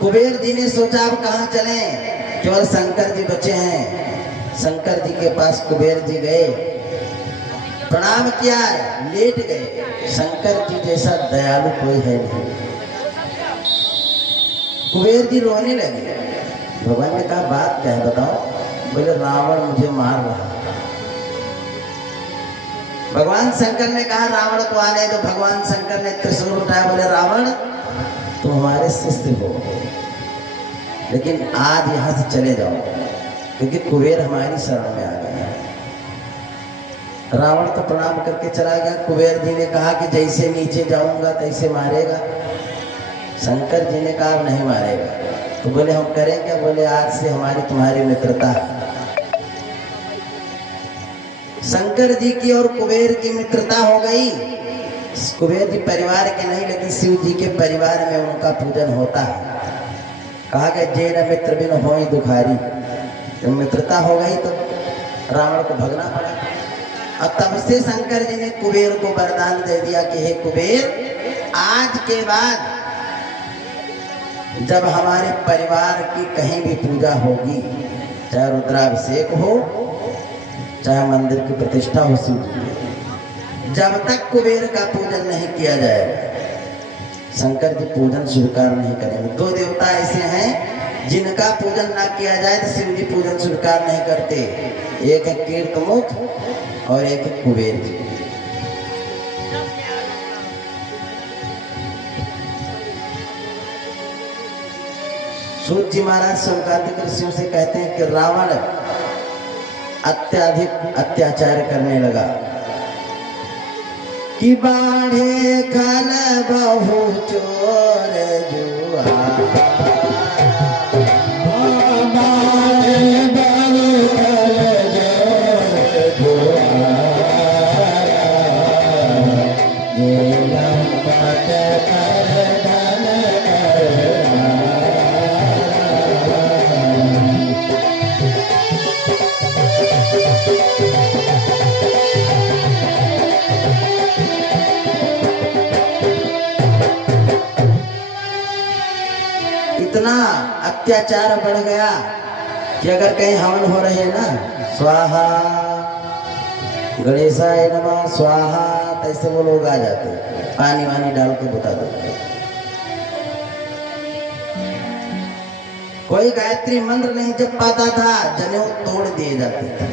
कुबेर जी ने सोचा अब कहाँ चले, केवल शंकर जी बचे हैं। शंकर जी के पास कुबेर जी गए, प्रणाम किया, लेट गए। शंकर जी जैसा दयालु कोई है नहीं। कुबेर जी रोने लगे। भगवान ने कहा बात क्या है बताओ। बोले रावण मुझे मार रहा है। भगवान शंकर ने कहा रावण को आने दो। भगवान शंकर ने त्रिशूल उठाया, बोले रावण तुम हमारे शिष्य हो, लेकिन आज यहां से चले जाओ, क्योंकि कुबेर हमारी शरण में आ गया। रावण तो प्रणाम करके चला गया। कुबेर जी ने कहा कि जैसे नीचे जाऊंगा तैसे मारेगा। शंकर जी ने कहा नहीं मारेगा। तो बोले हम करें क्या। बोले आज से हमारी तुम्हारी मित्रता है। शंकर जी की और कुबेर की मित्रता हो गई। कुबेर जी परिवार के नहीं, लेकिन शिव जी के परिवार में उनका पूजन होता है। कहा कि जे न मित्र बिन होई दुखारी। जब मित्रता हो गई तो रावण को भगना पड़ा। और तब से शंकर जी ने कुबेर को वरदान दे दिया कि हे कुबेर, आज के बाद जब हमारे परिवार की कहीं भी पूजा होगी, चाहे रुद्राभिषेक हो, चाहे मंदिर की प्रतिष्ठा हो शिव जी की, जब तक कुबेर का पूजन नहीं किया जाएगा, शंकर जी पूजन स्वीकार नहीं करेंगे। दो देवता ऐसे हैं जिनका पूजन ना किया जाए तो शिव जी पूजन स्वीकार नहीं करते। एक है कीर्तमुख और एक है कुबेर जी। सूत जी महाराज शंकादिक ऋषियों से कहते हैं कि रावण अत्यधिक अत्याचार करने लगा कि बाढ़े खल बहु चोर जुआ। इतना अत्याचार बढ़ गया कि अगर कहीं हवन हो रही है ना, स्वाहा गणेशाय नमः स्वाहा, तो ऐसे वो लोग आ जाते, पानी वानी डाल के बता देते। कोई गायत्री मंत्र नहीं जप पाता था, जनेऊ तोड़ दिए जाते थे।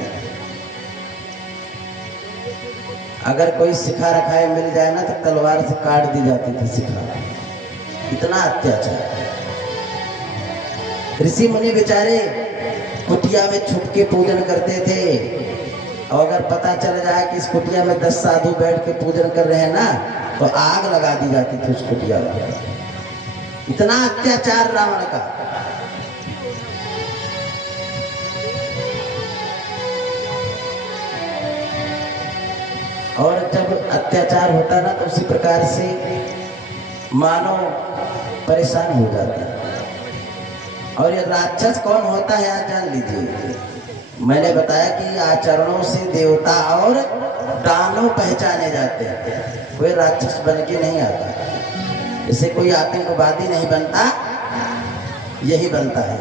अगर कोई सिखा रखाए मिल जाए ना तो तलवार से काट दी जाती थी सिखा। इतना अत्याचार। ऋषि मुनि बेचारे कुटिया में छुप के पूजन करते थे, और अगर पता चल जाए कि इस कुटिया में 10 साधु बैठ के पूजन कर रहे हैं ना, तो आग लगा दी जाती थी उस कुटिया में। इतना अत्याचार रावण का। और जब अत्याचार होता ना तो उसी प्रकार से मानव परेशान हो जाता है। और ये राक्षस कौन होता है आज जान लीजिए। मैंने बताया कि आचरणों से देवता और दानव पहचाने जाते हैं। कोई राक्षस बन के नहीं आता। जैसे कोई आतंकवादी नहीं बनता, यही बनता है।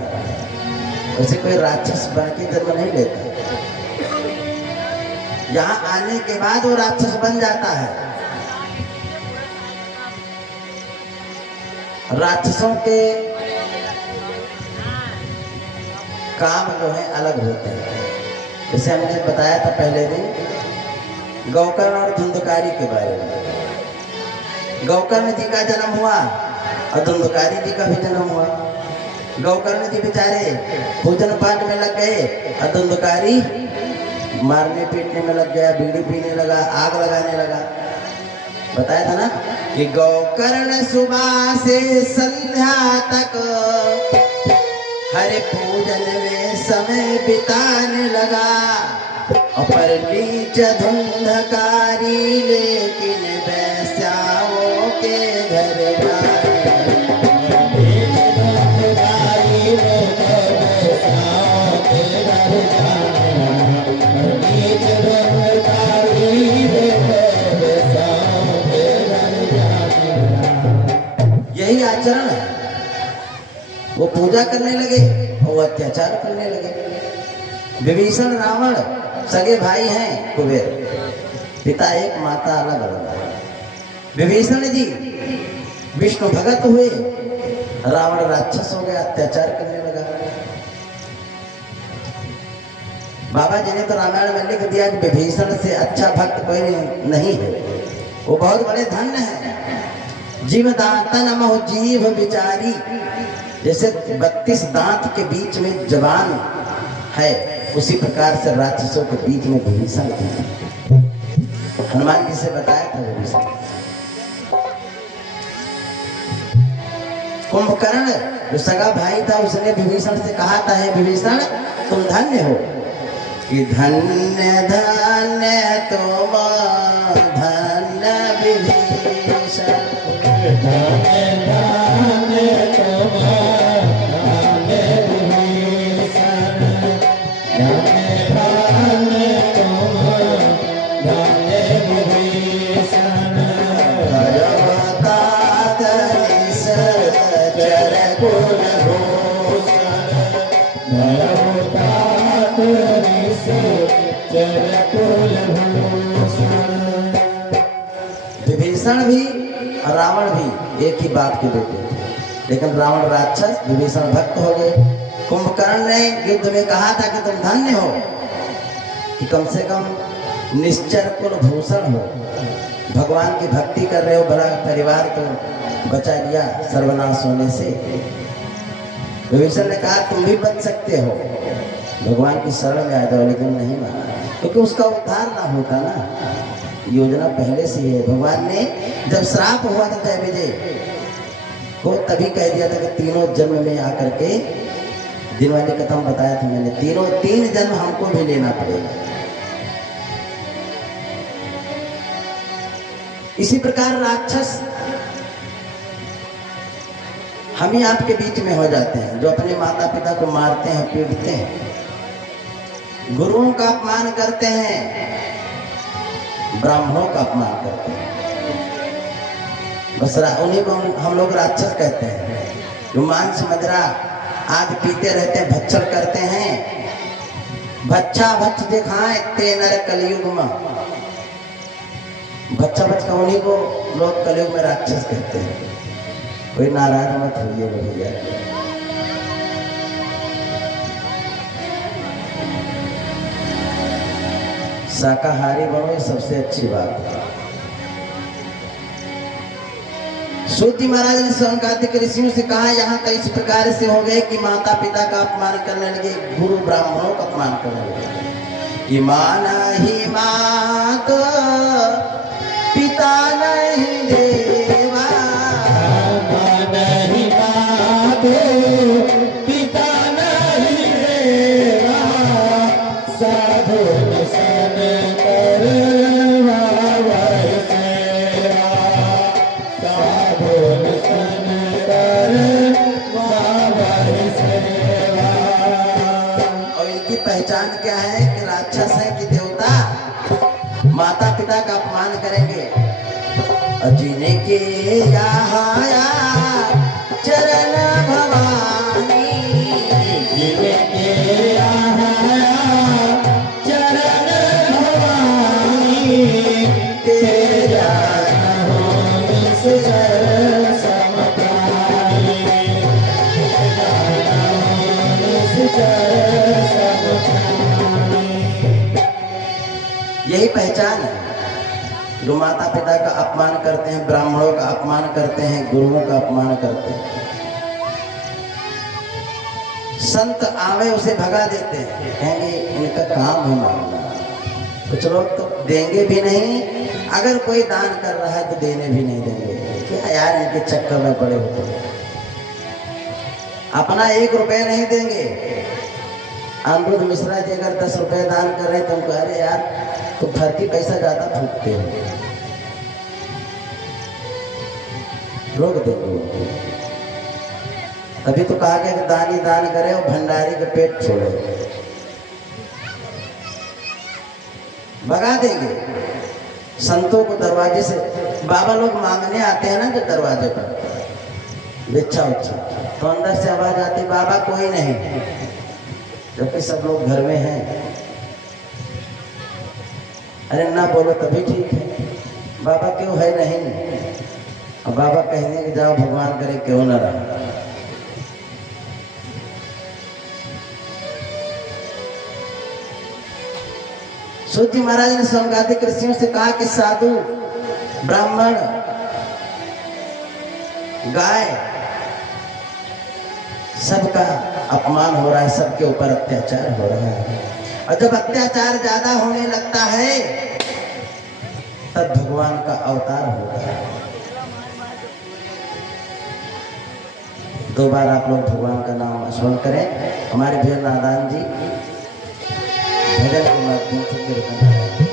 वैसे कोई राक्षस बन के जन्म नहीं लेता, यहाँ आने के बाद वो राक्षस बन जाता है। राक्षसों के काम जो है अलग होते हैं। जैसे हमने बताया था पहले दिन गौकर्ण और धुंधकारी के बारे में। गौकर्ण जी का जन्म हुआ और धुंधकारी जी का भी जन्म हुआ। गौकर्ण जी बेचारे पूजन पाठ में लग गए और धुंधकारी मारने पीटने में लग गया, बीड़ी पीने लगा, आग लगाने लगा। बताया था ना कि गौकर्ण सुबह से संध्या तक हरे पूजन में समय बिताने लगा। पर नीच धुंधकारी लेकिन वैश्याओं के घर यही आचरण है। वो पूजा करने लगे और वो अत्याचार करने लगे। विभीषण रावण सगे भाई हैं कुबेर, पिता एक माता अलग अलग है। विभीषण जी विष्णु भगत हुए, रावण राक्षस हो गया, अत्याचार करने लगा। बाबा जी ने तो रामायण में लिख दिया कि विभीषण से अच्छा भक्त कोई नहीं है, वो बहुत बड़े धन्य है। जीवदाता नमो जीव विचारी, जैसे 32 दांत के बीच में जवान है, उसी प्रकार से राक्षसों के बीच में विभीषण थे। हनुमान जी से बताया था विभीषण। कुंभकर्ण जो सगा भाई था, उसने विभीषण से कहा था, हे विभीषण तुम धन्य हो, कि धन्य धन्य तुम धन्य विभीषण, धन्य धन्य तुम धन्य विभीषण, धन्य धन्य तुम धन्य विभीषण। चर कुल भूषण, विभीषण भी और रावण भी एक ही बाप के बेटे थे, लेकिन रावण राक्षस, विभीषण भक्त हो गए। कुंभकर्ण ने युद्ध में कहा था कि तुम धन्य हो कि कम से कम निश्चर कुल भूषण हो, भगवान की भक्ति कर रहे हो, बड़ा परिवार तो बचा लिया सर्वनाश होने से। विभीषण ने कहा तुम भी बच सकते हो, भगवान की शरण में आ जाओ, लेकिन नहीं माना, क्योंकि उसका उद्धार ना होता ना, योजना पहले से ही है। भगवान ने जब श्राप हुआ था जय विजय को, तभी कह दिया था कि तीनों जन्म में आकर के, दिन वाली कथा में बताया था मैंने, तीन जन्म हमको भी लेना पड़ेगा। इसी प्रकार राक्षस हम ही आपके बीच में हो जाते हैं, जो अपने माता पिता को मारते हैं, पीटते हैं, गुरुओं का अपमान करते हैं, ब्राह्मणों का अपमान करते हैं। बस उन्हीं को हम लोग राक्षस कहते हैं, जो मांस मदिरा आदि पीते रहते हैं, भक्षण करते हैं। भच्छा भक्ष दिखाए ते नर कलयुग में, भच्छा भक्ष का उन्हीं को लोग कलयुग में राक्षस कहते हैं। कोई नाराज मत होइए भैया। शाकाहारी बनो, सबसे अच्छी बात है। सूति महाराज ने शौनकादिक ऋषियों से कहा, यहाँ तो इस प्रकार से हो गए कि माता पिता का अपमान करने लगे, गुरु ब्राह्मणों का अपमान करने लगे, कि माना ही मात पिता नहीं देवा, माना ही मात पिता नहीं देवा, साधु सन करवा सेवा, साधु सन करवा सेवा। और इनकी पहचान क्या है कि राक्षस है कि देवता, माता पिता का अपमान करेंगे। और जीने के यहाँ चरण भवानी, जीने के यहाँ चरण भवानी, तेरा यही पहचान है। जो माता पिता का अपमान करते हैं, ब्राह्मणों का अपमान करते हैं, गुरुओं का अपमान करते हैं, संत आवे उसे भगा देते हैं, कहेंगे इनका काम है मांगना। कुछ लोग तो देंगे भी नहीं, अगर कोई दान कर रहा है तो देने भी नहीं देंगे। क्या यार, इनके चक्कर में पड़े होते हैं, अपना 1 रुपया नहीं देंगे। अमृत मिश्रा जी अगर 10 रुपये दान कर रहे हैं तो उनको, अरे यार तो फर्जी पैसा ज्यादा फूटते हो, रोक देंगे। तभी तो कहा गया कि दानी दान करे और भंडारी के पेट छोड़े, भगा देंगे। संतों को दरवाजे से, बाबा लोग मांगने आते हैं ना जो दरवाजे पर, बिच्छा उच्छा, तो अंदर से आवाज आती बाबा कोई नहीं, जबकि सब लोग घर में हैं। अरे ना बोलो तभी ठीक है, बाबा क्यों है नहीं, और बाबा कहने कि जाओ भगवान करे क्यों ना रहा। सूत जी महाराज ने सौगाधिक ऋषियों से कहा कि साधु ब्राह्मण गाय सबका अपमान हो रहा है, सबके ऊपर अत्याचार हो रहा है, और जब अत्याचार ज्यादा होने लगता है तब भगवान का अवतार होता है। 2 बार आप लोग भगवान का नाम स्मरण करें। हमारे भैया नादान जी भजन के माध्यम से कीर्तन करें।